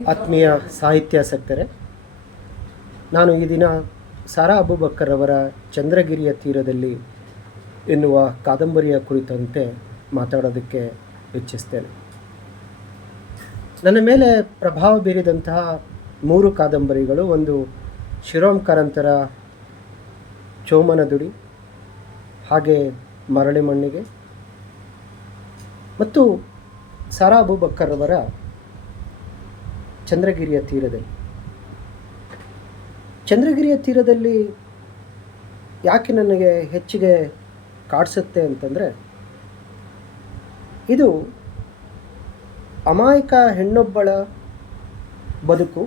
ಆತ್ಮೀಯ ಸಾಹಿತ್ಯಾಸಕ್ತರೆ ನಾನು ಈ ದಿನ ಸಾರಾ ಅಬುಬಕ್ಕರ್ ಅವರ ಚಂದ್ರಗಿರಿಯ ತೀರದಲ್ಲಿ ಎನ್ನುವ ಕಾದಂಬರಿಯ ಕುರಿತಂತೆ ಮಾತಾಡೋದಕ್ಕೆ ಇಚ್ಛಿಸ್ತೇನೆ. ನನ್ನ ಮೇಲೆ ಪ್ರಭಾವ ಬೀರಿದಂತಹ ಮೂರು ಕಾದಂಬರಿಗಳು, ಒಂದು ಶಿರೋಮ್ ಕಾರಂತರ ಚೋಮನ ದುಡಿ ಹಾಗೆ ಮರಳಿ ಮಣ್ಣಿಗೆ ಮತ್ತು ಸಾರಾ ಅಬುಬಕ್ಕರ್ ಅವರ ಚಂದ್ರಗಿರಿಯ ತೀರದಲ್ಲಿ. ಚಂದ್ರಗಿರಿಯ ತೀರದಲ್ಲಿ ಯಾಕೆ ನನಗೆ ಹೆಚ್ಚಿಗೆ ಕಾಡಿಸುತ್ತೆ ಅಂತಂದರೆ, ಇದು ಅಮಾಯಕ ಹೆಣ್ಣೊಬ್ಬಳ ಬದುಕು,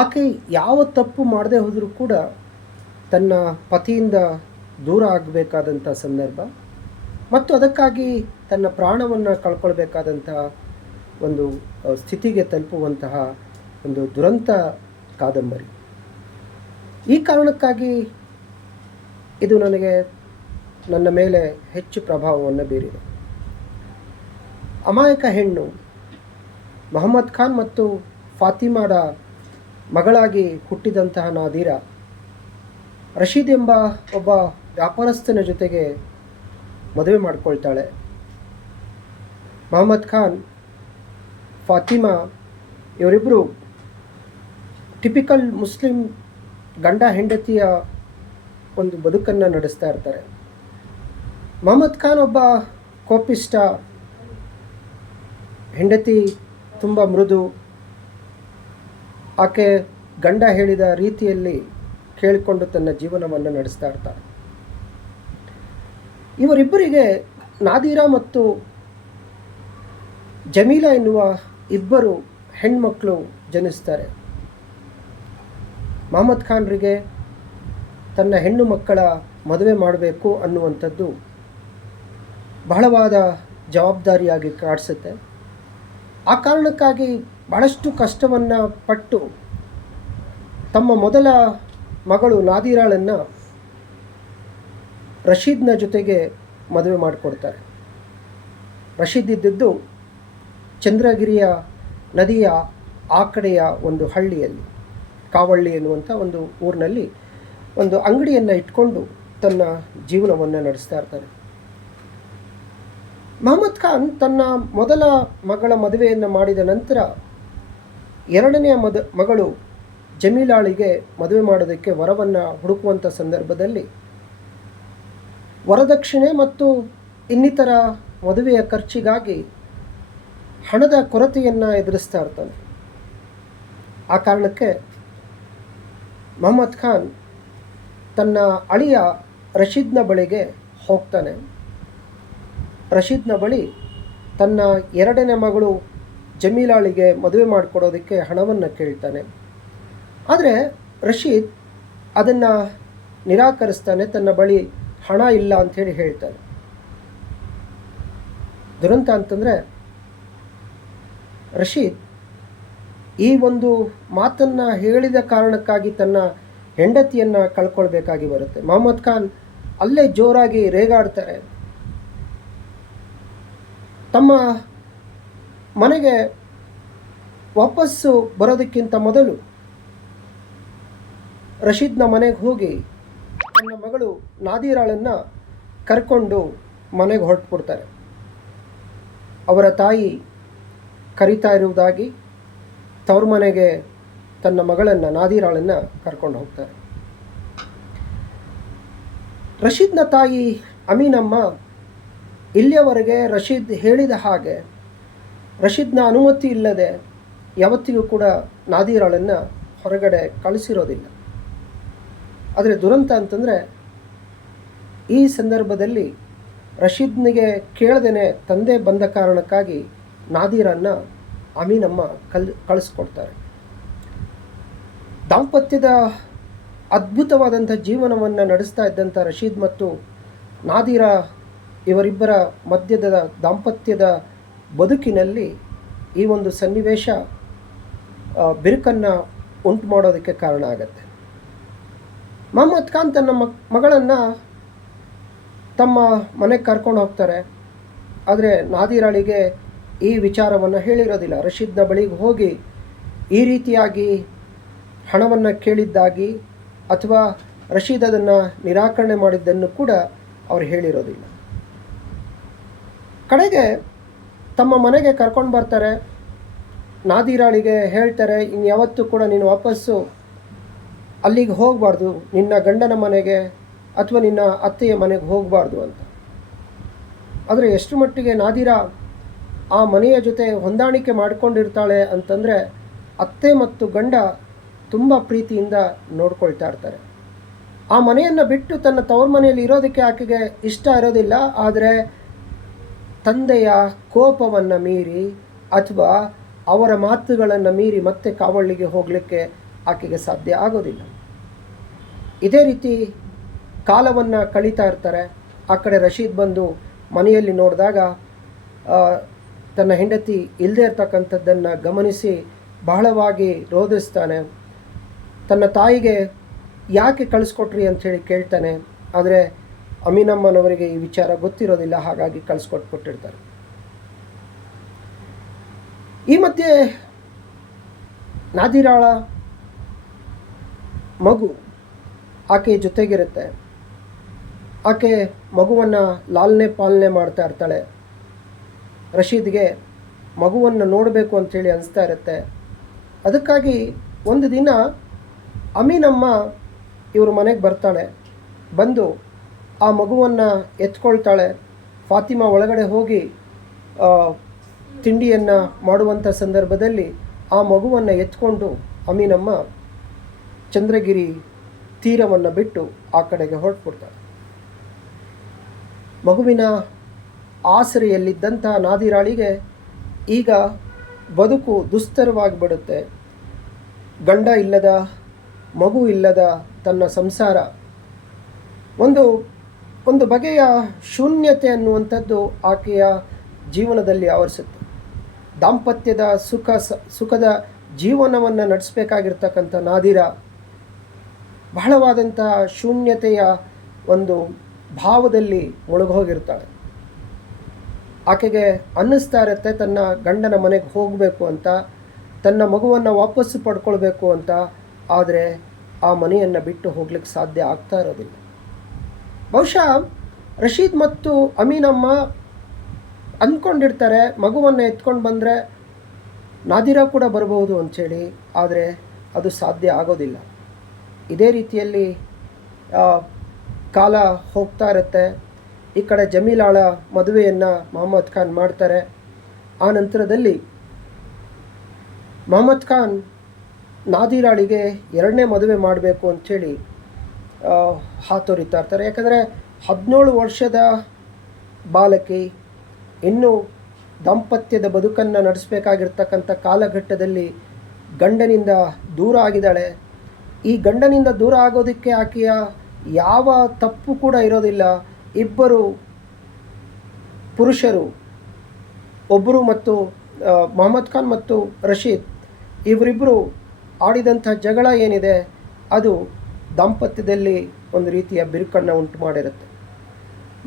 ಆಕೆ ಯಾವ ತಪ್ಪು ಮಾಡದೆ ಹೋದರೂ ಕೂಡ ತನ್ನ ಪತಿಯಿಂದ ದೂರ ಆಗಬೇಕಾದಂಥ ಸಂದರ್ಭ ಮತ್ತು ಅದಕ್ಕಾಗಿ ತನ್ನ ಪ್ರಾಣವನ್ನು ಕಳ್ಕೊಳ್ಬೇಕಾದಂಥ ಒಂದು ಸ್ಥಿತಿಗೆ ತಲುಪುವಂತಹ ಒಂದು ದುರಂತ ಕಾದಂಬರಿ. ಈ ಕಾರಣಕ್ಕಾಗಿ ಇದು ನನಗೆ ನನ್ನ ಮೇಲೆ ಹೆಚ್ಚು ಪ್ರಭಾವವನ್ನು ಬೀರಿದೆ. ಅಮಾಯಕ ಹೆಣ್ಣು ಮೊಹಮ್ಮದ್ ಖಾನ್ ಮತ್ತು ಫಾತಿಮಾದ ಮಗಳಾಗಿ ಹುಟ್ಟಿದಂತಹ ನಾದೀರ ರಶೀದ್ ಎಂಬ ಒಬ್ಬ ವ್ಯಾಪಾರಸ್ಥನ ಜೊತೆಗೆ ಮದುವೆ ಮಾಡಿಕೊಳ್ತಾಳೆ. ಮೊಹಮ್ಮದ್ ಖಾನ್ ಫಾತಿಮಾ ಇವರಿಬ್ಬರು ಟಿಪಿಕಲ್ ಮುಸ್ಲಿಂ ಗಂಡ ಹೆಂಡತಿಯ ಒಂದು ಬದುಕನ್ನು ನಡೆಸ್ತಾ ಇರ್ತಾರೆ. ಮೊಹಮ್ಮದ್ ಖಾನ್ ಒಬ್ಬ ಕೋಪಿಷ್ಟ, ಹೆಂಡತಿ ತುಂಬ ಮೃದು. ಆಕೆ ಗಂಡ ಹೇಳಿದ ರೀತಿಯಲ್ಲಿ ಕೇಳಿಕೊಂಡು ತನ್ನ ಜೀವನವನ್ನು ನಡೆಸ್ತಾ ಇರ್ತಾರೆ ಇವರಿಬ್ಬರಿಗೆ ನಾದೀರಾ ಮತ್ತು ಜಮೀಲಾ ಎನ್ನುವ ಇಬ್ಬರು ಹೆಣ್ಮಕ್ಕಳು ಜನಿಸ್ತಾರೆ. ಮಹಮ್ಮದ್ ಖಾನ್ರಿಗೆ ತನ್ನ ಹೆಣ್ಣು ಮಕ್ಕಳ ಮದುವೆ ಮಾಡಬೇಕು ಅನ್ನುವಂಥದ್ದು ಬಹಳವಾದ ಜವಾಬ್ದಾರಿಯಾಗಿ ಕಾಡಿಸುತ್ತೆ. ಆ ಕಾರಣಕ್ಕಾಗಿ ಭಾಳಷ್ಟು ಕಷ್ಟವನ್ನು ಪಟ್ಟು ತಮ್ಮ ಮೊದಲ ಮಗಳು ನಾದಿರಾಳನ್ನು ರಶೀದ್ನ ಜೊತೆಗೆ ಮದುವೆ ಮಾಡಿಕೊಡ್ತಾರೆ. ರಶೀದ್ ಇದ್ದದ್ದು ಚಂದ್ರಗಿರಿಯ ನದಿಯ ಆ ಕಡೆಯ ಒಂದು ಹಳ್ಳಿಯಲ್ಲಿ, ಕಾವಳ್ಳಿ ಎನ್ನುವಂಥ ಒಂದು ಊರಿನಲ್ಲಿ ಒಂದು ಅಂಗಡಿಯನ್ನು ಇಟ್ಕೊಂಡು ತನ್ನ ಜೀವನವನ್ನು ನಡೆಸ್ತಾ ಇರ್ತಾರೆ. ಮೊಹಮ್ಮದ್ ಖಾನ್ ತನ್ನ ಮೊದಲ ಮಗಳ ಮದುವೆಯನ್ನು ಮಾಡಿದ ನಂತರ ಎರಡನೆಯ ಮದ, ಮಗಳು ಜಮೀಲಾಳಿಗೆ ಮದುವೆ ಮಾಡೋದಕ್ಕೆ ವರವನ್ನು ಹುಡುಕುವಂಥ ಸಂದರ್ಭದಲ್ಲಿ ವರದಕ್ಷಿಣೆ ಮತ್ತು ಇನ್ನಿತರ ಮದುವೆಯ ಖರ್ಚಿಗಾಗಿ ಹಣದ ಕೊರತೆಯನ್ನು ಎದುರಿಸ್ತಾ ಇರ್ತಾನೆ. ಆ ಕಾರಣಕ್ಕೆ ಮೊಹಮ್ಮದ್ ಖಾನ್ ತನ್ನ ಅಳಿಯ ರಶೀದ್ನ ಬಳಿಗೆ ಹೋಗ್ತಾನೆ. ರಶೀದ್ನ ಬಳಿ ತನ್ನ ಎರಡನೇ ಮಗಳು ಜಮೀಲಾಳಿಗೆ ಮದುವೆ ಮಾಡಿಕೊಡೋದಕ್ಕೆ ಹಣವನ್ನು ಕೇಳ್ತಾನೆ. ಆದರೆ ರಶೀದ್ ಅದನ್ನು ನಿರಾಕರಿಸ್ತಾನೆ, ತನ್ನ ಬಳಿ ಹಣ ಇಲ್ಲ ಅಂಥೇಳಿ ಹೇಳ್ತಾನೆ. ದುರಂತ ಅಂತಂದರೆ ರಶೀದ್, ಈ ಒಂದು ಮಾತನ್ನು ಹೇಳಿದ ಕಾರಣಕ್ಕಾಗಿ ತನ್ನ ಹೆಂಡತಿಯನ್ನು ಕಳ್ಕೊಳ್ಬೇಕಾಗಿ ಬರುತ್ತೆ. ಮೊಹಮ್ಮದ್ ಖಾನ್ ಅಲ್ಲೇ ಜೋರಾಗಿ ರೇಗಾಡ್ತಾರೆ. ತಮ್ಮ ಮನೆಗೆ ವಾಪಸ್ಸು ಬರೋದಕ್ಕಿಂತ ಮೊದಲು ರಶೀದ್ನ ಮನೆಗೆ ಹೋಗಿ ತನ್ನ ಮಗಳು ನಾದಿರಾಳನ್ನು ಕರ್ಕೊಂಡು ಮನೆಗೆ ಹೊರಟ್ಬಿಡ್ತಾರೆ. ಅವರ ತಾಯಿ ಕರಿತಾ ಇರುವುದಾಗಿ ತವ್ರ ಮನೆಗೆ ತನ್ನ ಮಗಳನ್ನು, ನಾದಿರಾಳನ್ನು ಕರ್ಕೊಂಡು ಹೋಗ್ತಾರೆ. ರಶೀದ್ನ ತಾಯಿ ಅಮೀನಮ್ಮ ಇಲ್ಲಿಯವರೆಗೆ ರಶೀದ್ ಹೇಳಿದ ಹಾಗೆ ರಶೀದ್ನ ಅನುಮತಿ ಇಲ್ಲದೆ ಯಾವತ್ತಿಗೂ ಕೂಡ ನಾದಿರಾಳನ್ನು ಹೊರಗಡೆ ಕಳಿಸಿರೋದಿಲ್ಲ. ಆದರೆ ದುರಂತ ಅಂತಂದರೆ ಈ ಸಂದರ್ಭದಲ್ಲಿ ರಶೀದ್ನಿಗೆ ಕೇಳದೇನೆ ತಂದೆ ಬಂದ ಕಾರಣಕ್ಕಾಗಿ ನಾದೀರನ್ನು ಅಮೀನಮ್ಮ ಕಲ್, ಕಳಿಸ್ಕೊಡ್ತಾರೆ. ದಾಂಪತ್ಯದ ಅದ್ಭುತವಾದಂಥ ಜೀವನವನ್ನು ನಡೆಸ್ತಾ ಇದ್ದಂಥ ರಶೀದ್ ಮತ್ತು ನಾದಿರ ಇವರಿಬ್ಬರ ಮಧ್ಯದ ದಾಂಪತ್ಯದ ಬದುಕಿನಲ್ಲಿ ಈ ಒಂದು ಸನ್ನಿವೇಶ ಬಿರುಕನ್ನು ಉಂಟು ಮಾಡೋದಕ್ಕೆ ಕಾರಣ ಆಗತ್ತೆ. ಮೊಹಮ್ಮದ್ ಖಾನ್ ತನ್ನ ಮಗಳನ್ನು ತಮ್ಮ ಮನೆಗೆ ಕರ್ಕೊಂಡು ಹೋಗ್ತಾರೆ. ಆದರೆ ನಾದಿರಾಳಿಗೆ ಈ ವಿಚಾರವನ್ನು ಹೇಳಿರೋದಿಲ್ಲ. ರಶೀದ್ನ ಬಳಿಗೆ ಹೋಗಿ ಈ ರೀತಿಯಾಗಿ ಹಣವನ್ನು ಕೇಳಿದ್ದಾಗಿ ಅಥವಾ ರಶೀದ್ ಅದನ್ನು ನಿರಾಕರಣೆ ಮಾಡಿದ್ದನ್ನು ಕೂಡ ಅವರು ಹೇಳಿರೋದಿಲ್ಲ. ಕಡೆಗೆ ತಮ್ಮ ಮನೆಗೆ ಕರ್ಕೊಂಡು ಬರ್ತಾರೆ. ನಾದಿರಾಳಿಗೆ ಹೇಳ್ತಾರೆ ಇನ್ನು ಯಾವತ್ತೂ ಕೂಡ ನೀನು ವಾಪಸ್ಸು ಅಲ್ಲಿಗೆ ಹೋಗಬಾರ್ದು. ನಿನ್ನ ಗಂಡನ ಮನೆಗೆ ಅಥವಾ ನಿನ್ನ ಅತ್ತೆಯ ಮನೆಗೆ ಹೋಗಬಾರ್ದು ಅಂತ. ಆದರೆ ಎಷ್ಟು ಮಟ್ಟಿಗೆ ನಾದಿರಾ ಆ ಮನೆಯ ಜೊತೆ ಹೊಂದಾಣಿಕೆ ಮಾಡಿಕೊಂಡಿರ್ತಾಳೆ ಅಂತಂದರೆ ಅತ್ತೆ ಮತ್ತು ಗಂಡ ತುಂಬ ಪ್ರೀತಿಯಿಂದ ನೋಡ್ಕೊಳ್ತಾ ಇರ್ತಾರೆ. ಆ ಮನೆಯನ್ನು ಬಿಟ್ಟು ತನ್ನ ತವ್ರ ಮನೆಯಲ್ಲಿ ಇರೋದಕ್ಕೆ ಆಕೆಗೆ ಇಷ್ಟ ಇರೋದಿಲ್ಲ, ಆದರೆ ತಂದೆಯ ಕೋಪವನ್ನು ಮೀರಿ ಅಥವಾ ಅವರ ಮಾತುಗಳನ್ನು ಮೀರಿ ಮತ್ತೆ ಕಾವಳ್ಳಿಗೆ ಹೋಗಲಿಕ್ಕೆ ಆಕೆಗೆ ಸಾಧ್ಯ ಆಗೋದಿಲ್ಲ. ಇದೇ ರೀತಿ ಕಾಲವನ್ನು ಕಳೀತಾ ಇರ್ತಾರೆ. ಆ ಕಡೆ ರಶೀದ್ ಬಂದು ಮನೆಯಲ್ಲಿ ನೋಡಿದಾಗ ತನ್ನ ಹೆಂಡತಿ ಇಲ್ಲದೆ ಇರ್ತಕ್ಕಂಥದ್ದನ್ನು ಗಮನಿಸಿ ಬಹಳವಾಗಿ ರೋಧಿಸ್ತಾನೆ. ತನ್ನ ತಾಯಿಗೆ ಯಾಕೆ ಕಳಿಸ್ಕೊಟ್ರಿ ಅಂಥೇಳಿ ಕೇಳ್ತಾನೆ. ಆದರೆ ಅಮೀನಮ್ಮನವರಿಗೆ ಈ ವಿಚಾರ ಗೊತ್ತಿರೋದಿಲ್ಲ, ಹಾಗಾಗಿ ಕಳಿಸ್ಕೊಟ್ಬಿಟ್ಟಿರ್ತಾರೆ. ಈ ಮಧ್ಯೆ ನಾದಿರಾಳ ಮಗು ಆಕೆ ಜೊತೆಗಿರುತ್ತೆ. ಆಕೆ ಮಗುವನ್ನು ಲಾಲನೆ ಪಾಲನೆ ಮಾಡ್ತಾ ಇರ್ತಾಳೆ. ರಶೀದ್ಗೆ ಮಗುವನ್ನು ನೋಡಬೇಕು ಅಂಥೇಳಿ ಅನಿಸ್ತಾ ಇರುತ್ತೆ. ಅದಕ್ಕಾಗಿ ಒಂದು ದಿನ ಅಮೀನಮ್ಮ ಇವರು ಮನೆಗೆ ಬರ್ತಾಳೆ. ಬಂದು ಆ ಮಗುವನ್ನು ಎತ್ಕೊಳ್ತಾಳೆ. ಫಾತಿಮಾ ಒಳಗಡೆ ಹೋಗಿ ತಿಂಡಿಯನ್ನು ಮಾಡುವಂಥ ಸಂದರ್ಭದಲ್ಲಿ ಆ ಮಗುವನ್ನು ಎತ್ಕೊಂಡು ಅಮೀನಮ್ಮ ಚಂದ್ರಗಿರಿ ತೀರವನ್ನು ಬಿಟ್ಟು ಆ ಕಡೆಗೆ ಹೊರಟ್ಬಿಡ್ತಾಳೆ. ಮಗುವಿನ ಆಸರೆಯಲ್ಲಿದ್ದಂಥ ನಾದಿರಾಳಿಗೆ ಈಗ ಬದುಕು ದುಸ್ತರವಾಗಿಬಿಡುತ್ತೆ. ಗಂಡ ಇಲ್ಲದ, ಮಗು ಇಲ್ಲದ ತನ್ನ ಸಂಸಾರ. ಒಂದು ಒಂದು ಬಗೆಯ ಶೂನ್ಯತೆ ಅನ್ನುವಂಥದ್ದು ಆಕೆಯ ಜೀವನದಲ್ಲಿ ಆವರಿಸುತ್ತೆ. ದಾಂಪತ್ಯದ ಸುಖ, ಸುಖದ ಜೀವನವನ್ನು ನಡೆಸಬೇಕಾಗಿರ್ತಕ್ಕಂಥ ನಾದಿರ ಬಹಳವಾದಂತಹ ಶೂನ್ಯತೆಯ ಒಂದು ಭಾವದಲ್ಲಿ ಮುಳುಗೋಗಿರ್ತಾಳೆ. ಆಕೆಗೆ ಅನ್ನಿಸ್ತಾ ಇರುತ್ತೆ, ತನ್ನ ಗಂಡನ ಮನೆಗೆ ಹೋಗಬೇಕು ಅಂತ, ತನ್ನ ಮಗುವನ್ನು ವಾಪಸ್ಸು ಪಡ್ಕೊಳ್ಬೇಕು ಅಂತ, ಆದರೆ ಆ ಮನೆಯನ್ನು ಬಿಟ್ಟು ಹೋಗ್ಲಿಕ್ಕೆ ಸಾಧ್ಯ ಆಗ್ತಾ ಇರೋದಿಲ್ಲ. ಬಹುಶಃ ರಶೀದ್ ಮತ್ತು ಅಮೀನಮ್ಮ ಅಂದ್ಕೊಂಡಿರ್ತಾರೆ, ಮಗುವನ್ನು ಎತ್ಕೊಂಡು ಬಂದರೆ ನಾದಿರ ಕೂಡ ಬರಬಹುದು ಅಂಥೇಳಿ, ಆದರೆ ಅದು ಸಾಧ್ಯ ಆಗೋದಿಲ್ಲ. ಇದೇ ರೀತಿಯಲ್ಲಿ ಕಾಲ ಹೋಗ್ತಾ ಇರುತ್ತೆ. ಈ ಕಡೆ ಜಮೀಲಾಳ ಮದುವೆಯನ್ನು ಮೊಹಮ್ಮದ್ ಖಾನ್ ಮಾಡ್ತಾರೆ. ಆ ನಂತರದಲ್ಲಿ ಮೊಹಮ್ಮದ್ ಖಾನ್ ನಾದಿರಾಳಿಗೆ ಎರಡನೇ ಮದುವೆ ಮಾಡಬೇಕು ಅಂಥೇಳಿ ಹಾತೊರಿತಾ ಇರ್ತಾರೆ. ಯಾಕಂದರೆ ಹದಿನೇಳು ವರ್ಷದ ಬಾಲಕಿ, ಇನ್ನೂ ದಾಂಪತ್ಯದ ಬದುಕನ್ನು ನಡೆಸಬೇಕಾಗಿರ್ತಕ್ಕಂಥ ಕಾಲಘಟ್ಟದಲ್ಲಿ ಗಂಡನಿಂದ ದೂರ ಆಗಿದ್ದಾಳೆ. ಈ ಗಂಡನಿಂದ ದೂರ ಆಗೋದಕ್ಕೆ ಆಕೆಯ ಯಾವ ತಪ್ಪು ಕೂಡ ಇರೋದಿಲ್ಲ. ಇಬ್ಬರು ಪುರುಷರು ಒಬ್ಬರು ಮತ್ತು ಮೊಹಮ್ಮದ್ ಖಾನ್ ಮತ್ತು ರಶೀದ್ ಇವರಿಬ್ಬರು ಆಡಿದಂಥ ಜಗಳ ಏನಿದೆ, ಅದು ದಾಂಪತ್ಯದಲ್ಲಿ ಒಂದು ರೀತಿಯ ಬಿರುಕನ್ನು ಉಂಟು ಮಾಡಿರುತ್ತೆ.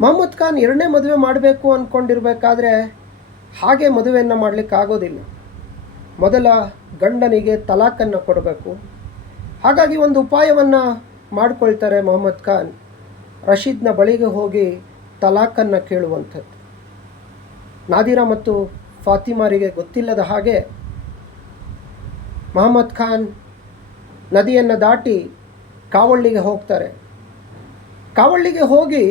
ಮೊಹಮ್ಮದ್ ಖಾನ್ ಎರಡನೇ ಮದುವೆ ಮಾಡಬೇಕು ಅಂದ್ಕೊಂಡಿರ್ಬೇಕಾದ್ರೆ ಹಾಗೆ ಮದುವೆಯನ್ನು ಮಾಡಲಿಕ್ಕೆ ಆಗೋದಿಲ್ಲ. ಮೊದಲ ಗಂಡನಿಗೆ ತಲಾಖನ್ನು ಕೊಡಬೇಕು. ಹಾಗಾಗಿ ಒಂದು ಉಪಾಯವನ್ನು ಮಾಡಿಕೊಳ್ತಾರೆ ಮೊಹಮ್ಮದ್ ಖಾನ್. ರಶೀದ್ನ ಬಳಿಗೆ ಹೋಗಿ ತಲಾಖನ್ನು ಕೇಳುವಂಥದ್ದು. ನಾದಿರಾ ಮತ್ತು ಫಾತಿಮಾರಿಗೆ ಗೊತ್ತಿಲ್ಲದ ಹಾಗೆ ಮೊಹಮ್ಮದ್ ಖಾನ್ ನದಿಯನ್ನು ದಾಟಿ ಕಾವಳ್ಳಿಗೆ ಹೋಗ್ತಾರೆ. ಕಾವಳ್ಳಿಗೆ ಹೋಗಿ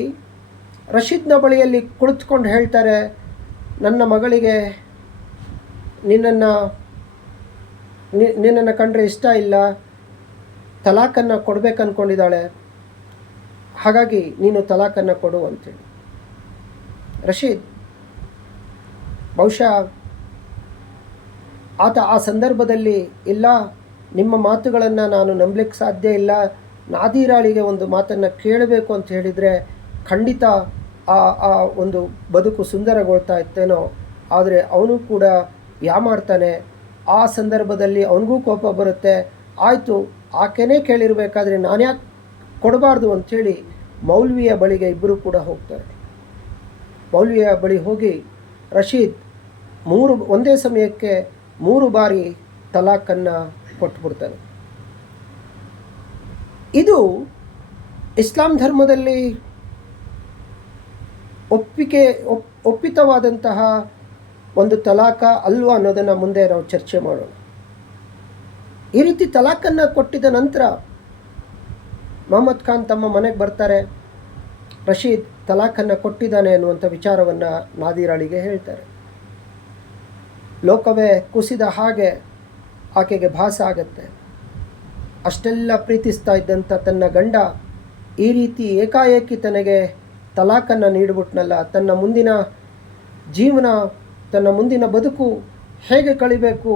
ರಶೀದ್ನ ಬಳಿಯಲ್ಲಿ ಕುಳಿತುಕೊಂಡು ಹೇಳ್ತಾರೆ, ನನ್ನ ಮಗಳಿಗೆ ನಿನ್ನನ್ನು ನಿನ್ನನ್ನು ಕಂಡ್ರೆ ಇಷ್ಟ ಇಲ್ಲ ತಲಾಖನ್ನು ಕೊಡಬೇಕು ಅಂದ್ಕೊಂಡಿದ್ದಾಳೆ ಹಾಗಾಗಿ ನೀನು ತಲಾಖನ್ನು ಕೊಡು ಅಂತೇಳಿ. ರಶೀದ್, ಬಹುಶಃ ಆತ ಆ ಸಂದರ್ಭದಲ್ಲಿ, ಇಲ್ಲ, ನಿಮ್ಮ ಮಾತುಗಳನ್ನು ನಾನು ನಂಬಲಿಕ್ಕೆ ಸಾಧ್ಯ ಇಲ್ಲ ನಾದಿರಾಳಿಗೆ ಒಂದು ಮಾತನ್ನು ಕೇಳಬೇಕು ಅಂತ ಹೇಳಿದರೆ ಖಂಡಿತ ಆ ಆ ಒಂದು ಬದುಕು ಸುಂದರಗೊಳ್ತಾ ಇತ್ತೇನೋ, ಆದರೆ ಅವನು ಕೂಡ ಯಾಮಾಡ್ತಾನೆ ಆ ಸಂದರ್ಭದಲ್ಲಿ ಅವನಿಗೂ ಕೋಪ ಬರುತ್ತೆ, ಆಯಿತು, ಆಕೆನೇ ಕೇಳಿರಬೇಕಾದ್ರೆ ನಾನ್ಯಾಕೆ ಕೊಡಬಾರ್ದು ಅಂಥೇಳಿ ಮೌಲ್ವಿಯ ಬಳಿಗೆ ಇಬ್ಬರು ಕೂಡ ಹೋಗ್ತಾರೆ. ಮೌಲ್ವಿಯ ಬಳಿ ಹೋಗಿ ರಶೀದ್ ಮೂರು, ಒಂದೇ ಸಮಯಕ್ಕೆ ಮೂರು ಬಾರಿ ತಲಾಖನ್ನು ಕೊಟ್ಬಿಡ್ತಾನೆ. ಇದು ಇಸ್ಲಾಂ ಧರ್ಮದಲ್ಲಿ ಒಪ್ಪಿಗೆ ಒಪ್, ಒಪ್ಪಿತವಾದಂತಹ ಒಂದು ತಲಾಖ ಅಲ್ವಾ ಅನ್ನೋದನ್ನು ಮುಂದೆ ನಾವು ಚರ್ಚೆ ಮಾಡೋಣ. ಈ ರೀತಿ ತಲಾಖನ್ನು ಕೊಟ್ಟಿದ ನಂತರ ಮೊಹಮ್ಮದ್ ಖಾನ್ ತಮ್ಮ ಮನೆಗೆ ಬರ್ತಾರೆ. ರಶೀದ್ ತಲಾಖನ್ನು ಕೊಟ್ಟಿದ್ದಾನೆ ಅನ್ನುವಂಥ ವಿಚಾರವನ್ನು ನಾದಿರಾಳಿಗೆ ಹೇಳ್ತಾರೆ. ಲೋಕವೇ ಕುಸಿದ ಹಾಗೆ ಆಕೆಗೆ ಭಾಸ ಆಗತ್ತೆ. ಅಷ್ಟೆಲ್ಲ ಪ್ರೀತಿಸ್ತಾ ಇದ್ದಂಥ ತನ್ನ ಗಂಡ ಈ ರೀತಿ ಏಕಾಏಕಿ ತನಗೆ ತಲಾಖನ್ನು ನೀಡಿಬಿಟ್ನಲ್ಲ, ತನ್ನ ಮುಂದಿನ ಜೀವನ, ತನ್ನ ಮುಂದಿನ ಬದುಕು ಹೇಗೆ ಕಳಿಬೇಕು,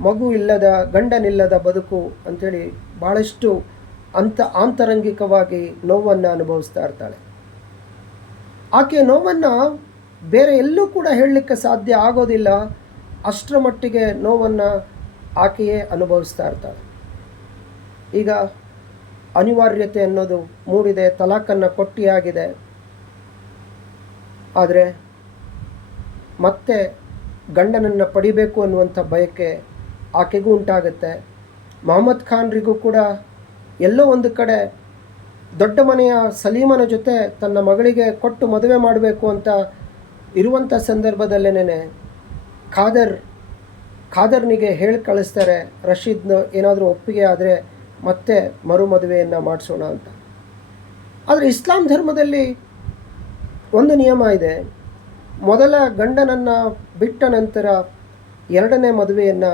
ಮಗು ಇಲ್ಲದ ಗಂಡನಿಲ್ಲದ ಬದುಕು ಅಂಥೇಳಿ ಭಾಳಷ್ಟು ಅಂತ ಆಂತರಂಗಿಕವಾಗಿ ನೋವನ್ನು ಅನುಭವಿಸ್ತಾ ಇರ್ತಾಳೆ. ಆಕೆಯ ನೋವನ್ನು ಬೇರೆ ಎಲ್ಲೂ ಕೂಡ ಹೇಳಲಿಕ್ಕೆ ಸಾಧ್ಯ ಆಗೋದಿಲ್ಲ. ಅಷ್ಟರ ಮಟ್ಟಿಗೆ ನೋವನ್ನು ಆಕೆಯೇ ಅನುಭವಿಸ್ತಾ ಇರ್ತಾಳೆ. ಈಗ ಅನಿವಾರ್ಯತೆ ಅನ್ನೋದು ಮೂಡಿದೆ ತಲಾಖನ್ನು ಕೊಟ್ಟಿಯಾಗಿದೆ ಆದರೆ ಮತ್ತೆ ಗಂಡನನ್ನು ಪಡಿಬೇಕು ಅನ್ನುವಂಥ ಬಯಕೆ ಆಕೆಗೂ ಉಂಟಾಗುತ್ತೆ. ಮೊಹಮ್ಮದ್ ಖಾನ್ರಿಗೂ ಕೂಡ ಎಲ್ಲೋ ಒಂದು ಕಡೆ ದೊಡ್ಡ ಮನೆಯ ಸಲೀಮನ ಜೊತೆ ತನ್ನ ಮಗಳಿಗೆ ಕೊಟ್ಟು ಮದುವೆ ಮಾಡಬೇಕು ಅಂತ ಇರುವಂಥ ಸಂದರ್ಭದಲ್ಲೇನೆ ಖಾದರ್, ಖಾದರ್ನಿಗೆ ಹೇಳಿ ಕಳಿಸ್ತಾರೆ, ರಶೀದ್ನ ಏನಾದರೂ ಒಪ್ಪಿಗೆ ಆದರೆ ಮತ್ತೆ ಮರು ಮದುವೆಯನ್ನು ಮಾಡಿಸೋಣ ಅಂತ. ಆದರೆ ಇಸ್ಲಾಂ ಧರ್ಮದಲ್ಲಿ ಒಂದು ನಿಯಮ ಇದೆ. ಮೊದಲ ಗಂಡನನ್ನು ಬಿಟ್ಟ ನಂತರ ಎರಡನೇ ಮದುವೆಯನ್ನು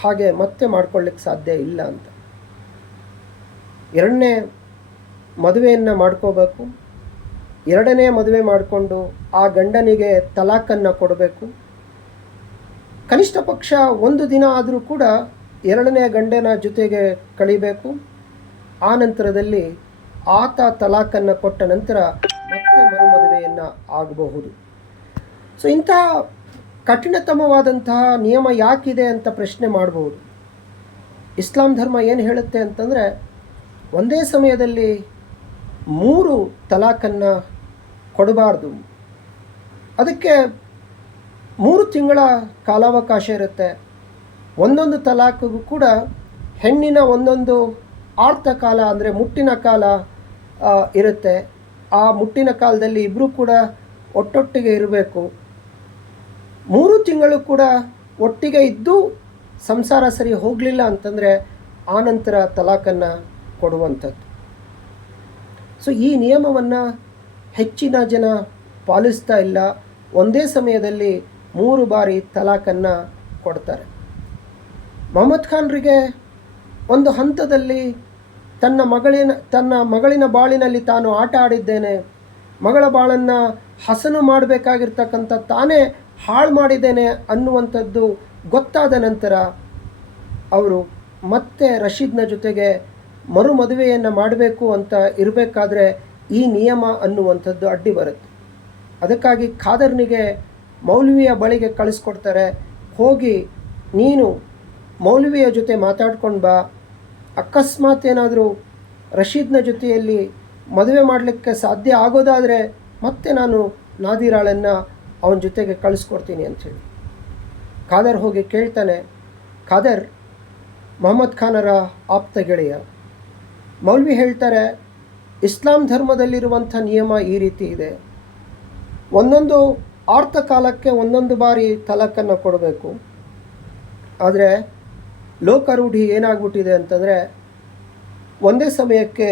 ಹಾಗೆ ಮತ್ತೆ ಮಾಡ್ಕೊಳ್ಳಿಕ್ಕೆ ಸಾಧ್ಯ ಇಲ್ಲ ಅಂತ. ಎರಡನೇ ಮದುವೆಯನ್ನು ಮಾಡ್ಕೋಬೇಕು. ಎರಡನೇ ಮದುವೆ ಮಾಡಿಕೊಂಡು ಆ ಗಂಡನಿಗೆ ತಲಾಖನ್ನು ಕೊಡಬೇಕು. ಕನಿಷ್ಠ ಪಕ್ಷ ಒಂದು ದಿನ ಆದರೂ ಕೂಡ ಎರಡನೇ ಗಂಡನ ಜೊತೆಗೆ ಕಳಿಬೇಕು. ಆ ನಂತರದಲ್ಲಿ ಆತ ತಲಾಖನ್ನು ಕೊಟ್ಟ ನಂತರ ಮತ್ತೆ ಮರುಮದುವೆಯನ್ನು ಆಗಬಹುದು. ಸೊ ಇಂತಹ ಕಠಿಣತಮವಾದಂತಹ ನಿಯಮ ಯಾಕಿದೆ ಅಂತ ಪ್ರಶ್ನೆ ಮಾಡಬಹುದು ಇಸ್ಲಾಂ ಧರ್ಮ ಏನು ಹೇಳುತ್ತೆ ಅಂತಂದರೆ ಒಂದೇ ಸಮಯದಲ್ಲಿ ಮೂರು ತಲಾಖನ್ನು ಕೊಡಬಾರ್ದು. ಅದಕ್ಕೆ ಮೂರು ತಿಂಗಳ ಕಾಲಾವಕಾಶ ಇರುತ್ತೆ. ಒಂದೊಂದು ತಲಾಖಿಗೂ ಕೂಡ ಹೆಣ್ಣಿನ ಒಂದೊಂದು ಆರ್ಥ ಕಾಲ ಅಂದರೆ ಮುಟ್ಟಿನ ಕಾಲ ಇರುತ್ತೆ. ಆ ಮುಟ್ಟಿನ ಕಾಲದಲ್ಲಿ ಇಬ್ಬರೂ ಕೂಡ ಒಟ್ಟೊಟ್ಟಿಗೆ ಇರಬೇಕು. ಮೂರು ತಿಂಗಳು ಕೂಡ ಒಟ್ಟಿಗೆ ಇದ್ದು ಸಂಸಾರ ಸರಿ ಹೋಗಲಿಲ್ಲ ಅಂತಂದರೆ ಆನಂತರ ತಲಾಖನ್ನು ಕೊಡುವಂಥದ್ದು. ಸೊ ಈ ನಿಯಮವನ್ನು ಹೆಚ್ಚಿನ ಜನ ಪಾಲಿಸ್ತಾ ಇಲ್ಲ. ಒಂದೇ ಸಮಯದಲ್ಲಿ ಮೂರು ಬಾರಿ ತಲಾಖನ್ನು ಕೊಡ್ತಾರೆ. ಮೊಹಮ್ಮದ್ ಖಾನ್ರಿಗೆ ಒಂದು ಹಂತದಲ್ಲಿ ತನ್ನ ಮಗಳಿನ ತನ್ನ ಮಗಳಿನ ಬಾಳಿನಲ್ಲಿ ತಾನು ಆಟ ಆಡಿದ್ದೇನೆ. ಮಗಳ ಬಾಳನ್ನು ಹಸನು ಮಾಡಬೇಕಾಗಿರ್ತಕ್ಕಂಥ ತಾನೇ ಹಾಳು ಮಾಡಿದ್ದೇನೆ ಅನ್ನುವಂಥದ್ದು ಗೊತ್ತಾದ ನಂತರ ಅವರು ಮತ್ತೆ ರಶೀದ್ನ ಜೊತೆಗೆ ಮರು ಮದುವೆಯನ್ನು ಮಾಡಬೇಕು ಅಂತ ಇರಬೇಕಾದ್ರೆ ಈ ನಿಯಮ ಅನ್ನುವಂಥದ್ದು ಅಡ್ಡಿ ಬರುತ್ತೆ. ಅದಕ್ಕಾಗಿ ಖಾದರ್ನಿಗೆ ಮೌಲ್ವಿಯ ಬಳಿಗೆ ಕಳಿಸ್ಕೊಡ್ತಾರೆ, ಹೋಗಿ ನೀನು ಮೌಲ್ವಿಯ ಜೊತೆ ಮಾತಾಡ್ಕೊಂಡು ಬಾ. ಅಕಸ್ಮಾತ್ ಏನಾದರೂ ರಶೀದ್ನ ಜೊತೆಯಲ್ಲಿ ಮದುವೆ ಮಾಡಲಿಕ್ಕೆ ಸಾಧ್ಯ ಆಗೋದಾದರೆ ಮತ್ತೆ ನಾನು ನಾದಿರಾಳನ್ನು ಅವನ ಜೊತೆಗೆ ಕಳಿಸ್ಕೊಡ್ತೀನಿ ಅಂಥೇಳಿ ಖಾದರ್ ಹೋಗಿ ಕೇಳ್ತಾನೆ, ಖಾದರ್, ಮೊಹಮ್ಮದ್ ಖಾನರ ಆಪ್ತ ಗೆಳೆಯ ಮೌಲ್ವಿ ಹೇಳ್ತಾರೆ, ಇಸ್ಲಾಂ ಧರ್ಮದಲ್ಲಿರುವಂಥ ನಿಯಮ ಈ ರೀತಿ ಇದೆ. ಒಂದೊಂದು ಆರ್ಥ ಕಾಲಕ್ಕೆ ಒಂದೊಂದು ಬಾರಿ ತಲಕನ್ನು ಕೊಡಬೇಕು. ಆದರೆ ಲೋಕರೂಢಿ ಏನಾಗ್ಬಿಟ್ಟಿದೆ ಅಂತಂದರೆ, ಒಂದೇ ಸಮಯಕ್ಕೆ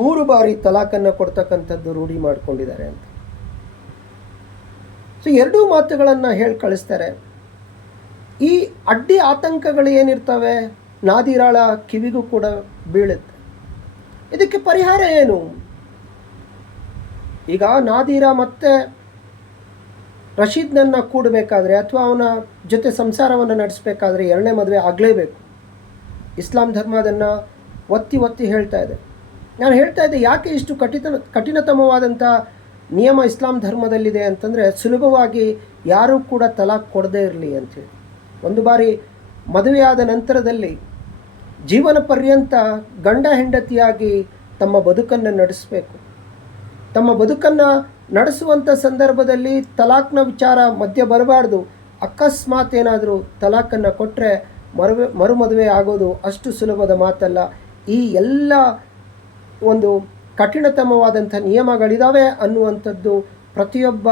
ಮೂರು ಬಾರಿ ತಲಾಖನ್ನು ಕೊಡ್ತಕ್ಕಂಥದ್ದು ರೂಢಿ ಮಾಡಿಕೊಂಡಿದ್ದಾರೆ ಅಂತ. ಸೊ ಎರಡೂ ಮಾತುಗಳನ್ನು ಹೇಳಿ ಕಳಿಸ್ತಾರೆ. ಈ ಅಡ್ಡಿ ಆತಂಕಗಳು ಏನಿರ್ತವೆ? ನಾದಿರಾಳ ಕಿವಿಗೂ ಕೂಡ ಬೀಳುತ್ತೆ. ಇದಕ್ಕೆ ಪರಿಹಾರ ಏನು? ಈಗ ನಾದಿರಾ ಮತ್ತೆ ರಶೀದ್ನನ್ನು ಕೂಡಬೇಕಾದ್ರೆ ಅಥವಾ ಅವನ ಜೊತೆ ಸಂಸಾರವನ್ನು ನಡೆಸಬೇಕಾದ್ರೆ ಎರಡನೇ ಮದುವೆ ಆಗಲೇಬೇಕು. ಇಸ್ಲಾಂ ಧರ್ಮ ಅದನ್ನು ಒತ್ತಿ ಒತ್ತಿ ಹೇಳ್ತಾ ಇದೆ. ನಾನು ಹೇಳ್ತಾ ಇದ್ದೆ ಯಾಕೆ ಇಷ್ಟು ಕಠಿಣ ಕಠಿಣತಮವಾದಂಥ ನಿಯಮ ಇಸ್ಲಾಂ ಧರ್ಮದಲ್ಲಿದೆ ಅಂತಂದರೆ ಸುಲಭವಾಗಿ ಯಾರೂ ಕೂಡ ತಲಾಖ್ ಕೊಡದೇ ಇರಲಿ ಅಂಥೇಳಿ ಒಂದು ಬಾರಿ ಮದುವೆಯಾದ ನಂತರದಲ್ಲಿ ಜೀವನ ಪರ್ಯಂತ ಗಂಡ ಹೆಂಡತಿಯಾಗಿ ತಮ್ಮ ಬದುಕನ್ನು ನಡೆಸಬೇಕು. ತಮ್ಮ ಬದುಕನ್ನು ನಡೆಸುವಂಥ ಸಂದರ್ಭದಲ್ಲಿ ತಲಾಖ್ನ ವಿಚಾರ ಮಧ್ಯೆ ಬರಬಾರ್ದು. ಅಕಸ್ಮಾತ್ ಏನಾದರೂ ತಲಾಖನ್ನು ಕೊಟ್ಟರೆ ಮರುವೆ, ಮರುಮದುವೆ ಆಗೋದು ಅಷ್ಟು ಸುಲಭದ ಮಾತಲ್ಲ. ಈ ಎಲ್ಲ ಒಂದು ಕಠಿಣತಮವಾದಂಥ ನಿಯಮಗಳಿದ್ದಾವೆ ಅನ್ನುವಂಥದ್ದು ಪ್ರತಿಯೊಬ್ಬ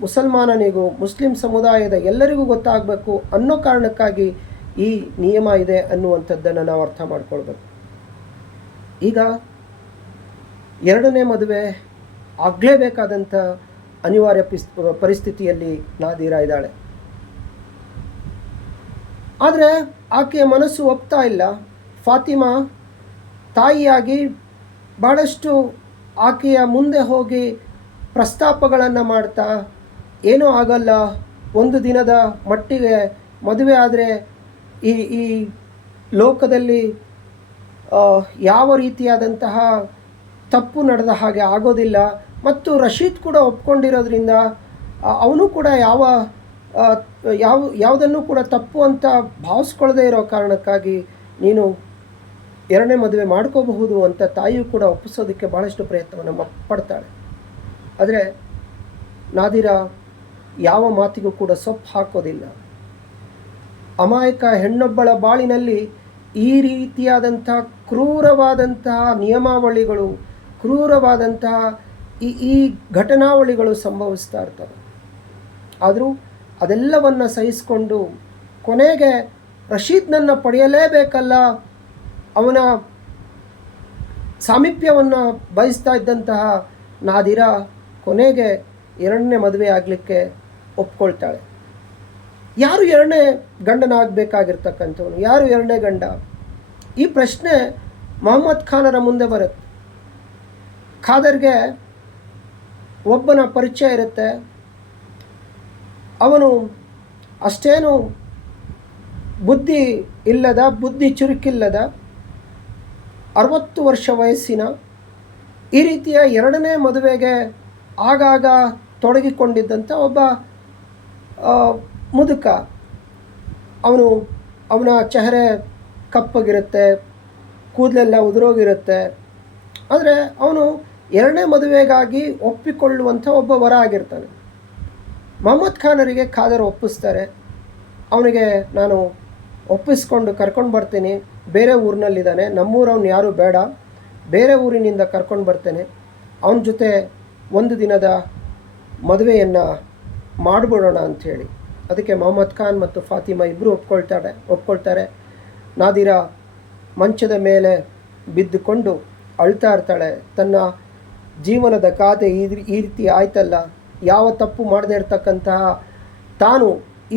ಮುಸಲ್ಮಾನನಿಗೂ, ಮುಸ್ಲಿಂ ಸಮುದಾಯದ ಎಲ್ಲರಿಗೂ ಗೊತ್ತಾಗಬೇಕು ಅನ್ನೋ ಕಾರಣಕ್ಕಾಗಿ ಈ ನಿಯಮ ಇದೆ ಅನ್ನುವಂಥದ್ದನ್ನು ನಾವು ಅರ್ಥ ಮಾಡ್ಕೊಳ್ಬೇಕು. ಈಗ ಎರಡನೇ ಮದುವೆ ಆಗಲೇಬೇಕಾದಂಥ ಅನಿವಾರ್ಯ ಪಿಸ್, ಪರಿಸ್ಥಿತಿಯಲ್ಲಿ ನಾದೀರ ಇದ್ದಾಳೆ. ಆದರೆ ಆಕೆಯ ಮನಸ್ಸು ಒಪ್ತಾ ಇಲ್ಲ. ಫಾತಿಮಾ ತಾಯಿಯಾಗಿ ಭಾಳಷ್ಟು ಆಕೆಯ ಮುಂದೆ ಹೋಗಿ ಪ್ರಸ್ತಾಪಗಳನ್ನು ಮಾಡ್ತಾ, ಏನೂ ಆಗಲ್ಲ, ಒಂದು ದಿನದ ಮಟ್ಟಿಗೆ ಮದುವೆ ಆದರೆ ಈ ಈ ಲೋಕದಲ್ಲಿ ಯಾವ ರೀತಿಯಾದಂತಹ ತಪ್ಪು ನಡೆದ ಹಾಗೆ ಆಗೋದಿಲ್ಲ. ಮತ್ತು ರಶೀದ್ ಕೂಡ ಒಪ್ಕೊಂಡಿರೋದ್ರಿಂದ ಅವನು ಕೂಡ ಯಾವ ಯಾವ, ಯಾವುದನ್ನು ಕೂಡ ತಪ್ಪು ಅಂತ ಭಾವಿಸ್ಕೊಳ್ಳದೇ ಇರೋ ಕಾರಣಕ್ಕಾಗಿ ನೀನು ಎರಡನೇ ಮದುವೆ ಮಾಡ್ಕೋಬಹುದು ಅಂತ ತಾಯಿಯು ಕೂಡ ಒಪ್ಪಿಸೋದಕ್ಕೆ ಭಾಳಷ್ಟು ಪ್ರಯತ್ನವನ್ನು ಪಡ್ತಾಳೆ. ಆದರೆ ನಾದಿರ ಯಾವ ಮಾತಿಗೂ ಕೂಡ ಸೊಪ್ಪು ಹಾಕೋದಿಲ್ಲ. ಅಮಾಯಕ ಹೆಣ್ಣೊಬ್ಬಳ ಬಾಳಿನಲ್ಲಿ ಈ ರೀತಿಯಾದಂಥ ಕ್ರೂರವಾದಂತಹ ನಿಯಮಾವಳಿಗಳು, ಕ್ರೂರವಾದಂತಹ ಈ ಈ ಘಟನಾವಳಿಗಳು ಸಂಭವಿಸ್ತಾ ಇರ್ತವೆ. ಆದರೂ ಅದೆಲ್ಲವನ್ನು ಸಹಿಸಿಕೊಂಡು ಕೊನೆಗೆ ರಶೀದ್ನನ್ನು ಪಡೆಯಲೇಬೇಕಲ್ಲ, ಅವನ ಸಾಮೀಪ್ಯವನ್ನು ಬಯಸ್ತಾ ಇದ್ದಂತಹ ನಾದಿರ ಕೊನೆಗೆ ಎರಡನೇ ಮದುವೆ ಆಗಲಿಕ್ಕೆ ಒಪ್ಕೊಳ್ತಾಳೆ. ಯಾರು ಎರಡನೇ ಗಂಡನಾಗಬೇಕಾಗಿರ್ತಕ್ಕಂಥವನು? ಯಾರು ಎರಡನೇ ಗಂಡ? ಈ ಪ್ರಶ್ನೆ ಮೊಹಮ್ಮದ್ ಖಾನರ ಮುಂದೆ ಬರುತ್ತೆ. ಖಾದರ್ಗೆ ಒಬ್ಬನ ಪರಿಚಯ ಇರುತ್ತೆ. ಅವನು ಅಷ್ಟೇನು ಬುದ್ಧಿ ಇಲ್ಲದ, ಬುದ್ಧಿ ಚುರುಕಿಲ್ಲದ, ಅರವತ್ತು ವರ್ಷ ವಯಸ್ಸಿನ ಈ ರೀತಿಯ ಎರಡನೇ ಮದುವೆಗೆ ಆಗಾಗ ತೊಡಗಿಕೊಂಡಿದ್ದಂಥ ಒಬ್ಬ ಮುದುಕ. ಅವನು, ಅವನ ಚೆಹರೆ ಕಪ್ಪಗಿರುತ್ತೆ, ಕೂದಲೆಲ್ಲ ಉದುರೋಗಿರುತ್ತೆ. ಆದರೆ ಅವನು ಎರಡನೇ ಮದುವೆಗಾಗಿ ಒಪ್ಪಿಕೊಳ್ಳುವಂಥ ಒಬ್ಬ ವರ ಆಗಿರ್ತಾನೆ. ಮೊಹಮ್ಮದ್ ಖಾನರಿಗೆ ಖಾದರ್ ಒಪ್ಪಿಸ್ತಾರೆ. ಅವನಿಗೆ, ನಾನು ಒಪ್ಪಿಸ್ಕೊಂಡು ಕರ್ಕೊಂಡು ಬರ್ತೀನಿ. ಬೇರೆ ಊರಿನಲ್ಲಿದ್ದಾನೆ. ನಮ್ಮೂರವ್ನು ಯಾರೂ ಬೇಡ. ಬೇರೆ ಊರಿನಿಂದ ಕರ್ಕೊಂಡು ಬರ್ತೇನೆ. ಅವನ ಜೊತೆ ಒಂದು ದಿನದ ಮದುವೆಯನ್ನು ಮಾಡಿಬಿಡೋಣ ಅಂಥೇಳಿ. ಅದಕ್ಕೆ ಮೊಹಮ್ಮದ್ ಖಾನ್ ಮತ್ತು ಫಾತಿಮಾ ಇಬ್ಬರು ಒಪ್ಕೊಳ್ತಾರೆ ಒಪ್ಕೊಳ್ತಾರೆ. ನಾದಿರಾ ಮಂಚದ ಮೇಲೆ ಬಿದ್ದುಕೊಂಡು ಅಳ್ತಾ ಇರ್ತಾಳೆ. ತನ್ನ ಜೀವನದ ಗಾದೆ ಈ ರೀತಿ ಆಯ್ತಲ್ಲ, ಯಾವ ತಪ್ಪು ಮಾಡದೇ ಇರತಕ್ಕಂತಹ ತಾನು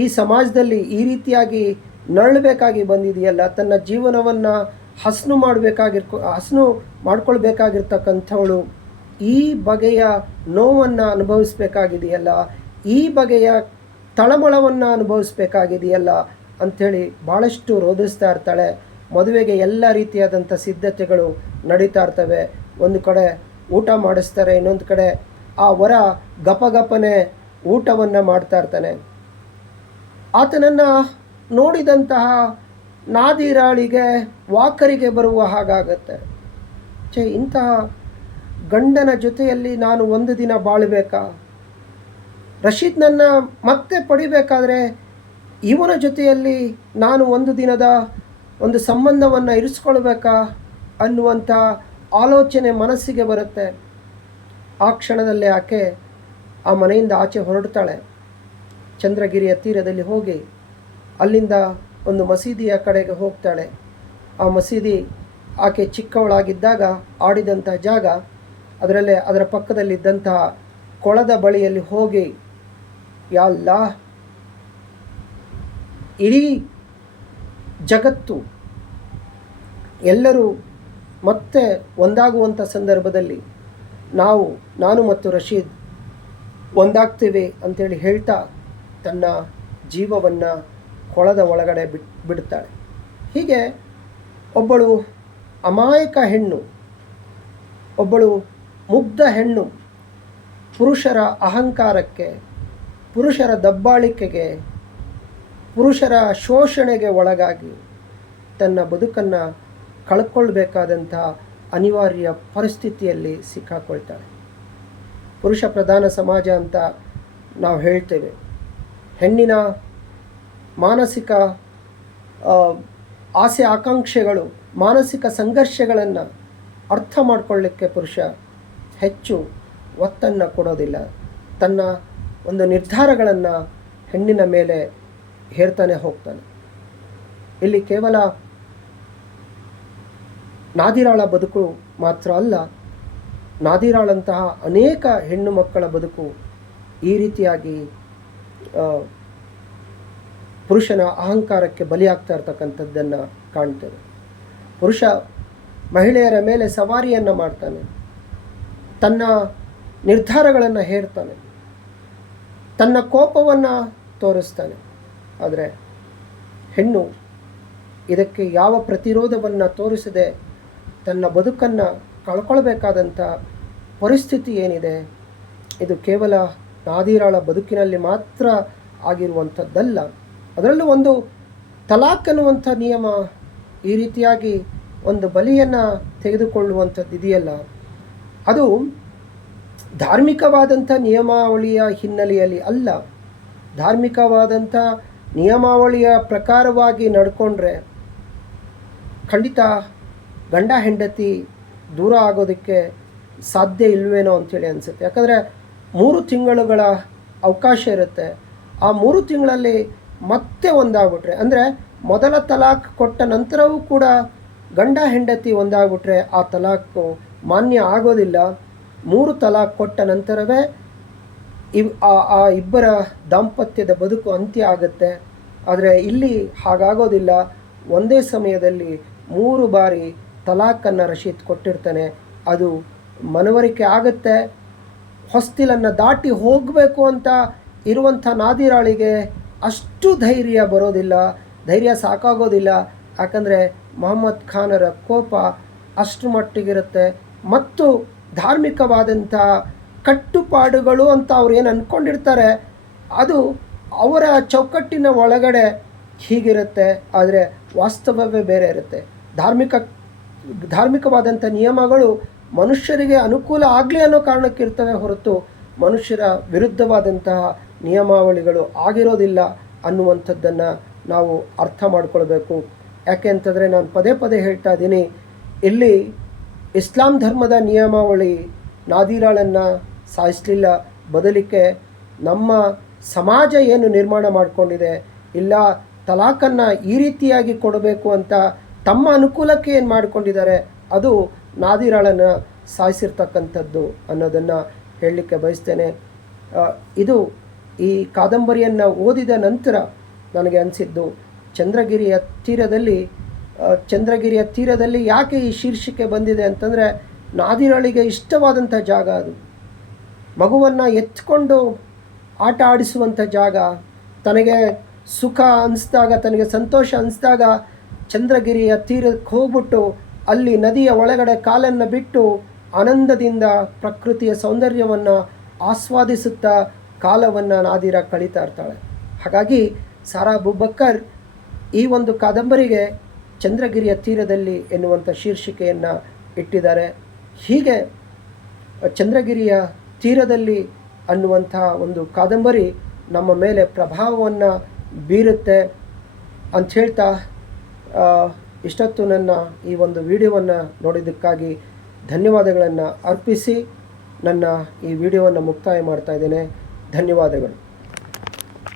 ಈ ಸಮಾಜದಲ್ಲಿ ಈ ರೀತಿಯಾಗಿ ನರಳಬೇಕಾಗಿ ಬಂದಿದೆಯಲ್ಲ, ತನ್ನ ಜೀವನವನ್ನು ಹಸನು ಮಾಡಬೇಕಾಗಿರ್ಕೊ, ಹಸನು ಮಾಡ್ಕೊಳ್ಬೇಕಾಗಿರ್ತಕ್ಕಂಥವಳು ಈ ಬಗೆಯ ನೋವನ್ನು ಅನುಭವಿಸ್ಬೇಕಾಗಿದೆಯಲ್ಲ, ಈ ಬಗೆಯ ತಳಮಳವನ್ನು ಅನುಭವಿಸ್ಬೇಕಾಗಿದೆಯಲ್ಲ ಅಂಥೇಳಿ ಭಾಳಷ್ಟು ರೋಧಿಸ್ತಾ ಇರ್ತಾಳೆ. ಮದುವೆಗೆ ಎಲ್ಲ ರೀತಿಯಾದಂಥ ಸಿದ್ಧತೆಗಳು ನಡೀತಾ ಇರ್ತವೆ. ಒಂದು ಕಡೆ ಊಟ ಮಾಡಿಸ್ತಾರೆ, ಇನ್ನೊಂದು ಕಡೆ ಆ ವರ ಗಪಗಪನೆ ಊಟವನ್ನು ಮಾಡ್ತಾ ಇರ್ತಾನೆ. ಆತನನ್ನು ನೋಡಿದಂತಹ ನಾದಿರಾಳಿಗೆ, ವಾಕರಿಗೆ ಬರುವ ಹಾಗಾಗತ್ತೆ. ಛೇ, ಇಂತಹ ಗಂಡನ ಜೊತೆಯಲ್ಲಿ ನಾನು ಒಂದು ದಿನ ಬಾಳಬೇಕಾ? ರಶೀದ್ನನ್ನು ಮತ್ತೆ ಪಡಿಬೇಕಾದ್ರೆ ಇವನ ಜೊತೆಯಲ್ಲಿ ನಾನು ಒಂದು ದಿನದ ಒಂದು ಸಂಬಂಧವನ್ನು ಇರಿಸ್ಕೊಳ್ಬೇಕಾ ಅನ್ನುವಂಥ ಆಲೋಚನೆ ಮನಸ್ಸಿಗೆ ಬರುತ್ತೆ. ಆ ಕ್ಷಣದಲ್ಲಿ ಆಕೆ ಆ ಮನೆಯಿಂದ ಆಚೆ ಹೊರಡ್ತಾಳೆ. ಚಂದ್ರಗಿರಿಯ ತೀರದಲ್ಲಿ ಹೋಗಿ ಅಲ್ಲಿಂದ ಒಂದು ಮಸೀದಿಯ ಕಡೆಗೆ ಹೋಗ್ತಾಳೆ. ಆ ಮಸೀದಿ ಆಕೆ ಚಿಕ್ಕವಳಾಗಿದ್ದಾಗ ಆಡಿದಂಥ ಜಾಗ, ಅದರಲ್ಲೇ ಅದರ ಪಕ್ಕದಲ್ಲಿದ್ದಂತಹ ಕೊಳದ ಬಳಿಯಲ್ಲಿ ಹೋಗಿ ಯಾಲ್ಲ ಇಡೀ ಜಗತ್ತು ಎಲ್ಲರೂ ಮತ್ತೆ ಒಂದಾಗುವಂಥ ಸಂದರ್ಭದಲ್ಲಿ ನಾವು, ನಾನು ಮತ್ತು ರಶೀದ್ ಒಂದಾಗ್ತೇವೆ ಅಂತೇಳಿ ಹೇಳ್ತಾ ತನ್ನ ಜೀವವನ್ನು ಕೊಳದ ಒಳಗಡೆ ಬಿಟ್, ಬಿಡ್ತಾಳೆ. ಹೀಗೆ ಒಬ್ಬಳು ಅಮಾಯಕ ಹೆಣ್ಣು, ಒಬ್ಬಳು ಮುಗ್ಧ ಹೆಣ್ಣು, ಪುರುಷರ ಅಹಂಕಾರಕ್ಕೆ ಪುರುಷರ ದಬ್ಬಾಳಿಕೆಗೆ, ಪುರುಷರ ಶೋಷಣೆಗೆ ಒಳಗಾಗಿ ತನ್ನ ಬದುಕನ್ನು ಕಳ್ಕೊಳ್ಬೇಕಾದಂಥ ಅನಿವಾರ್ಯ ಪರಿಸ್ಥಿತಿಯಲ್ಲಿ ಸಿಕ್ಕಾಕೊಳ್ತಾಳೆ. ಪುರುಷ ಪ್ರಧಾನ ಸಮಾಜ ಅಂತ ನಾವು ಹೇಳ್ತೇವೆ. ಹೆಣ್ಣಿನ ಮಾನಸಿಕ ಆಸೆ ಆಕಾಂಕ್ಷೆಗಳು, ಮಾನಸಿಕ ಸಂಘರ್ಷಗಳನ್ನು ಅರ್ಥ ಮಾಡಿಕೊಳ್ಳಿಕ್ಕೆ ಪುರುಷ ಹೆಚ್ಚು ಒತ್ತನ್ನು ಕೊಡೋದಿಲ್ಲ. ತನ್ನ ಒಂದು ನಿರ್ಧಾರಗಳನ್ನು ಹೆಣ್ಣಿನ ಮೇಲೆ ಹೇರ್ತಾನೆ ಹೋಗ್ತಾನೆ. ಇಲ್ಲಿ ಕೇವಲ ನಾದಿರಾಳ ಬದುಕು ಮಾತ್ರ ಅಲ್ಲ, ನಾದಿರಾಳಂತಹ ಅನೇಕ ಹೆಣ್ಣು ಮಕ್ಕಳ ಬದುಕು ಈ ರೀತಿಯಾಗಿ ಪುರುಷನ ಅಹಂಕಾರಕ್ಕೆ ಬಲಿಯಾಗ್ತಾ ಇರ್ತಕ್ಕಂಥದ್ದನ್ನು ಕಾಣ್ತೇವೆ. ಪುರುಷ ಮಹಿಳೆಯರ ಮೇಲೆ ಸವಾರಿಯನ್ನು ಮಾಡ್ತಾನೆ. ತನ್ನ ನಿರ್ಧಾರಗಳನ್ನು ಹೇರ್ತಾನೆ. ತನ್ನ ಕೋಪವನ್ನು ತೋರಿಸ್ತಾನೆ. ಆದರೆ ಹೆಣ್ಣು ಇದಕ್ಕೆ ಯಾವ ಪ್ರತಿರೋಧವನ್ನು ತೋರಿಸದೆ ತನ್ನ ಬದುಕನ್ನು ಕಳ್ಕೊಳ್ಬೇಕಾದಂಥ ಪರಿಸ್ಥಿತಿ ಏನಿದೆ, ಇದು ಕೇವಲ ನಾದಿರಾಳ ಬದುಕಿನಲ್ಲಿ ಮಾತ್ರ ಆಗಿರುವಂಥದ್ದಲ್ಲ. ಅದರಲ್ಲೂ ಒಂದು ತಲಾಕ್ ಅನ್ನುವಂಥ ನಿಯಮ ಈ ರೀತಿಯಾಗಿ ಒಂದು ಬಲಿಯನ್ನು ತೆಗೆದುಕೊಳ್ಳುವಂಥದ್ದು ಇದೆಯಲ್ಲ ಅದು ಧಾರ್ಮಿಕವಾದಂಥ ನಿಯಮಾವಳಿಯ ಹಿನ್ನೆಲೆಯಲ್ಲಿ ಅಲ್ಲ, ಧಾರ್ಮಿಕವಾದಂಥ ನಿಯಮಾವಳಿಯ ಪ್ರಕಾರವಾಗಿ ನಡ್ಕೊಂಡ್ರೆ ಖಂಡಿತ ಗಂಡ ಹೆಂಡತಿ ದೂರ ಆಗೋದಕ್ಕೆ ಸಾಧ್ಯ ಇಲ್ವೇನೋ ಅಂಥೇಳಿ ಅನಿಸುತ್ತೆ. ಯಾಕಂದರೆ ಮೂರು ತಿಂಗಳುಗಳ ಅವಕಾಶ ಇರುತ್ತೆ. ಆ ಮೂರು ತಿಂಗಳಲ್ಲಿ ಮತ್ತೆ ಒಂದಾಗ್ಬಿಟ್ರೆ, ಅಂದರೆ ಮೊದಲ ತಲಾಖ್ ಕೊಟ್ಟ ನಂತರವೂ ಕೂಡ ಗಂಡ ಹೆಂಡತಿ ಒಂದಾಗ್ಬಿಟ್ರೆ ಆ ತಲಾಖು ಮಾನ್ಯ ಆಗೋದಿಲ್ಲ. ಮೂರು ತಲಾಖ್ ಕೊಟ್ಟ ನಂತರವೇ ಇವ್ ಆ ಇಬ್ಬರ ದಾಂಪತ್ಯದ ಬದುಕು ಅಂತ್ಯ ಆಗುತ್ತೆ. ಆದರೆ ಇಲ್ಲಿ ಹಾಗಾಗೋದಿಲ್ಲ. ಒಂದೇ ಸಮಯದಲ್ಲಿ ಮೂರು ಬಾರಿ ತಲಾಖನ್ನು ರಶೀದ್ ಕೊಟ್ಟಿರ್ತಾನೆ. ಅದು ಮನವರಿಕೆ ಆಗುತ್ತೆ. ಹೊಸ್ತಿಲನ್ನು ದಾಟಿ ಹೋಗಬೇಕು ಅಂತ ಇರುವಂಥ ನಾದಿರಾಳಿಗೆ ಅಷ್ಟು ಧೈರ್ಯ ಬರೋದಿಲ್ಲ. ಧೈರ್ಯ ಸಾಕಾಗೋದಿಲ್ಲ. ಯಾಕಂದರೆ ಮೊಹಮ್ಮದ್ ಖಾನರ ಕೋಪ ಅಷ್ಟು ಮಟ್ಟಿಗಿರುತ್ತೆ. ಮತ್ತು ಧಾರ್ಮಿಕವಾದಂಥ ಕಟ್ಟುಪಾಡುಗಳು ಅಂತ ಅವ್ರು ಏನು ಅಂದ್ಕೊಂಡಿರ್ತಾರೆ ಅದು ಅವರ ಚೌಕಟ್ಟಿನ ಒಳಗಡೆ ಹೀಗಿರುತ್ತೆ, ಆದರೆ ವಾಸ್ತವವೇ ಬೇರೆ ಇರುತ್ತೆ. ಧಾರ್ಮಿಕ, ಧಾರ್ಮಿಕವಾದಂಥ ನಿಯಮಗಳು ಮನುಷ್ಯರಿಗೆ ಅನುಕೂಲ ಆಗಲಿ ಅನ್ನೋ ಕಾರಣಕ್ಕಿರ್ತವೆ ಹೊರತು ಮನುಷ್ಯರ ವಿರುದ್ಧವಾದಂತಹ ನಿಯಮಾವಳಿಗಳು ಆಗಿರೋದಿಲ್ಲ ಅನ್ನುವಂಥದ್ದನ್ನು ನಾವು ಅರ್ಥ ಮಾಡ್ಕೊಳ್ಬೇಕು. ಯಾಕೆ ಅಂತಂದರೆ ನಾನು ಪದೇ ಪದೇ ಹೇಳ್ತಾ ಇದ್ದೀನಿ, ಇಲ್ಲಿ ಇಸ್ಲಾಂ ಧರ್ಮದ ನಿಯಮಾವಳಿ ನಾದಿರಾಳನ್ನು ಸಾಯಿಸಲಿಲ್ಲ. ಬದಲಿಕೆ ನಮ್ಮ ಸಮಾಜ ಏನು ನಿರ್ಮಾಣ ಮಾಡಿಕೊಂಡಿದೆ ಇಲ್ಲ ತಲಾಖನ್ನು ಈ ರೀತಿಯಾಗಿ ಕೊಡಬೇಕು ಅಂತ ತಮ್ಮ ಅನುಕೂಲಕ್ಕೆ ಏನು ಮಾಡಿಕೊಂಡಿದ್ದಾರೆ ಅದು ನಾದಿರಾಳನ್ನು ಸಾಯಿಸಿರ್ತಕ್ಕಂಥದ್ದು ಅನ್ನೋದನ್ನು ಹೇಳಲಿಕ್ಕೆ ಬಯಸ್ತೇನೆ. ಇದು ಈ ಕಾದಂಬರಿಯನ್ನು ಓದಿದ ನಂತರ ನನಗೆ ಅನಿಸಿದ್ದು ಚಂದ್ರಗಿರಿಯ ತೀರದಲ್ಲಿ ಆ, ಚಂದ್ರಗಿರಿಯ ತೀರದಲ್ಲಿ ಯಾಕೆ ಈ ಶೀರ್ಷಿಕೆ ಬಂದಿದೆ ಅಂತಂದರೆ ನಾದಿರಳಿಗೆ ಇಷ್ಟವಾದಂಥ ಜಾಗ ಅದು. ಮಗುವನ್ನು ಎತ್ಕೊಂಡು ಆಟ ಆಡಿಸುವಂಥ ಜಾಗ, ತನಗೆ ಸುಖ ಅನಿಸ್ದಾಗ, ತನಗೆ ಸಂತೋಷ ಅನಿಸ್ದಾಗ ಚಂದ್ರಗಿರಿಯ ತೀರಕ್ಕೆ ಹೋಗ್ಬಿಟ್ಟು ಅಲ್ಲಿ ನದಿಯ ಒಳಗಡೆ ಕಾಲನ್ನು ಬಿಟ್ಟು ಆನಂದದಿಂದ ಪ್ರಕೃತಿಯ ಸೌಂದರ್ಯವನ್ನು ಆಸ್ವಾದಿಸುತ್ತಾ ಕಾಲವನ್ನು ನಾದಿರ ಕಳೀತಾ ಇರ್ತಾಳೆ. ಹಾಗಾಗಿ ಸಾರಾ ಬುಬ್ಬಕ್ಕರ್ ಈ ಒಂದು ಕಾದಂಬರಿಗೆ ಚಂದ್ರಗಿರಿಯ ತೀರದಲ್ಲಿ ಎನ್ನುವಂಥ ಶೀರ್ಷಿಕೆಯನ್ನು ಇಟ್ಟಿದ್ದಾರೆ. ಹೀಗೆ ಚಂದ್ರಗಿರಿಯ ತೀರದಲ್ಲಿ ಅನ್ನುವಂಥ ಒಂದು ಕಾದಂಬರಿ ನಮ್ಮ ಮೇಲೆ ಪ್ರಭಾವವನ್ನು ಬೀರುತ್ತೆ ಅಂತ ಹೇಳ್ತಾ ಇಷ್ಟತ್ತು ನನ್ನ ಈ ಒಂದು ವಿಡಿಯೋವನ್ನು ನೋಡಿದ್ದಕ್ಕಾಗಿ ಧನ್ಯವಾದಗಳನ್ನು ಅರ್ಪಿಸಿ ನನ್ನ ಈ ವಿಡಿಯೋವನ್ನು ಮುಕ್ತಾಯ ಮಾಡ್ತಾ ಇದ್ದೇನೆ. ಧನ್ಯವಾದಗಳು.